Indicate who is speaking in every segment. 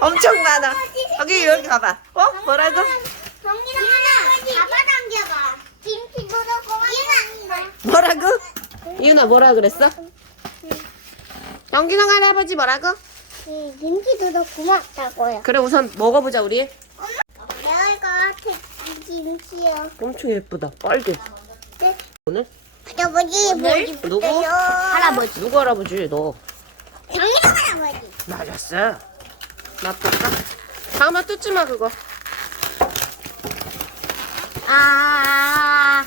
Speaker 1: 엄청 많아. 여기 여기 가봐. 어? 뭐라고? 정민아 하나 잡아당겨봐. 김치 도덕 고맙습니다. 뭐라고? 이윤아 뭐라 그랬어? 영균아 할아버지 뭐라고? 네, 김치 도덕 고맙다고요. 그래 우선 먹어보자 우리. 같아. 김치요. 엄청 예쁘다. 빨개. 네. 오늘? 할아버지 머리 누구? 할아버지. 누구 할아버지? 너. 정민아 할아버지. 맞았어. 놔둘까? 다음에 뜯지 마 그거. 아.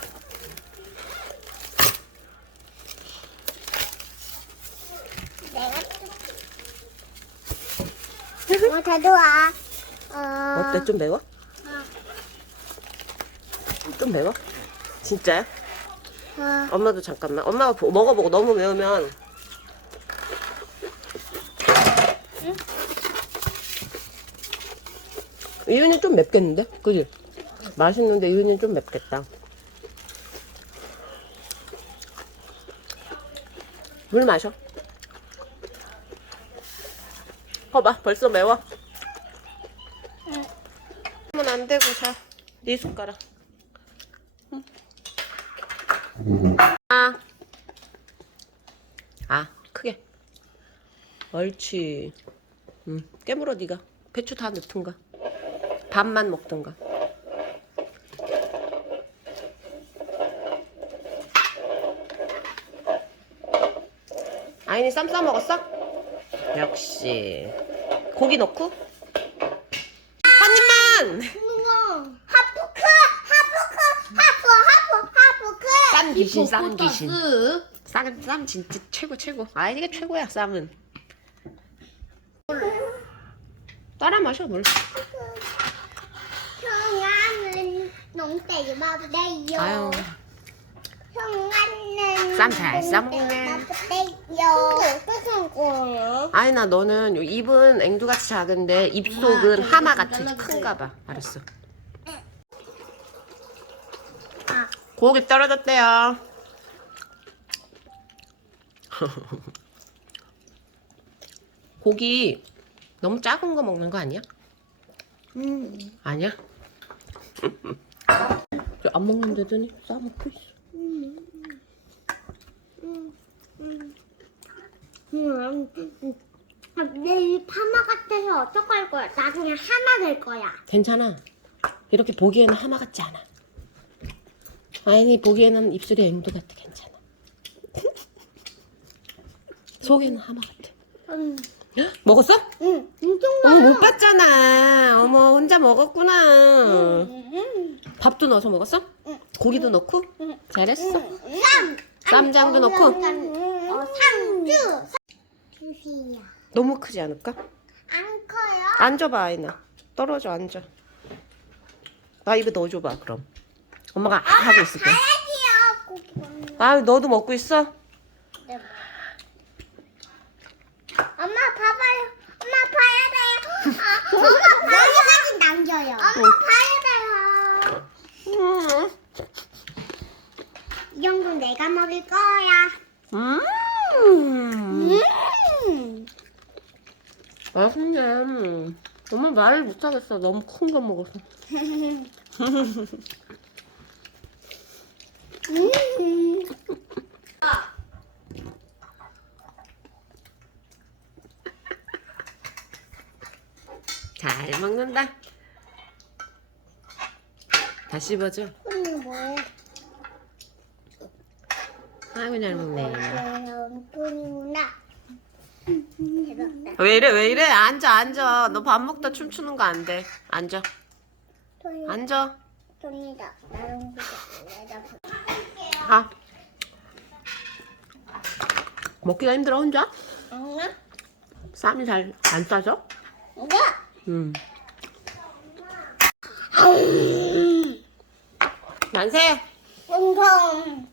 Speaker 1: 내가 어, 다 좋아. 어. 어때? 좀 매워? 좀 매워? 진짜야? 어. 엄마도 잠깐만. 엄마가 보- 먹어보고 너무 매우면 이윤이 좀 맵겠는데? 그지? 맛있는데 이윤이 좀 맵겠다. 물 마셔. 봐봐, 벌써 매워. 하면 안 되고 자, 네 숟가락. 아. 아, 크게. 옳지. 응, 깨물어 네가. 배추 다 넣든가. 밥만 먹든가. 아인이 쌈싸 먹었어? 역시. 고기 넣고? 한 입만! 하프크 하프크 하프 하프 하프크 쌈 귀신, 쌈 귀신. 쌈, 쌈 진짜 최고, 최고. 아인이가 최고야, 쌈은. 따라 마셔, 물. 농땡이 아유. 평안은 쌈잘 싸먹네. 마부대요 무슨 거예요? 아이나 너는 요 입은 앵두같이 작은데 입속은 하마 같은 큰가 봐. 알았어. 고기 떨어졌대요. 고기 너무 작은 거 먹는 거 아니야? 음. 아니야? 저안 먹는데 더니 싸먹고 있어. 음, 내이 파마 같아서 어떡할 거야? 나중에 하마 될 거야. 괜찮아. 이렇게 보기에는 하마 같지 않아. 아연이 보기에는 입술이 앵두 같아. 괜찮아. 속에는 하마 같아. 음, 헉, 먹었어? 응, 엄청 어머 많아. 못 봤잖아. 어머 혼자 먹었구나. 음, 밥도 넣어서 먹었어? 응. 고기도 넣고? 응. 잘했어. 쌈. 쌈장도 넣고? 어, 상주. 너무 크지 않을까? 안 커요? 앉아봐 아이나. 떨어져 앉아. 나 입에 넣어줘봐 그럼. 엄마가 아 하고. 고기 먹는 아 너도 먹고 있어? 거. 엄마 봐봐요. 엄마 봐야 돼요. 아, 엄마 봐야 사진 남겨요. 엄마 봐야 돼요. 이 정도 내가 먹을 거야. 음. 음. 맛있네. 엄마 말을 못하겠어. 너무 큰 거 먹어서. 음. 잘 먹는다. 다 씹어줘. 음, 뭐야? 아이고 잘 먹네. 왜 이래 왜 이래? 앉아 앉아. 너 밥 먹다 춤추는 거 안 돼. 앉아. 돈이 앉아. 돈이다. 나는 내가 가. 먹기가 힘들어 혼자? 엄마? 쌈이 잘 안 싸져? 이거? 음. 만세. 엄청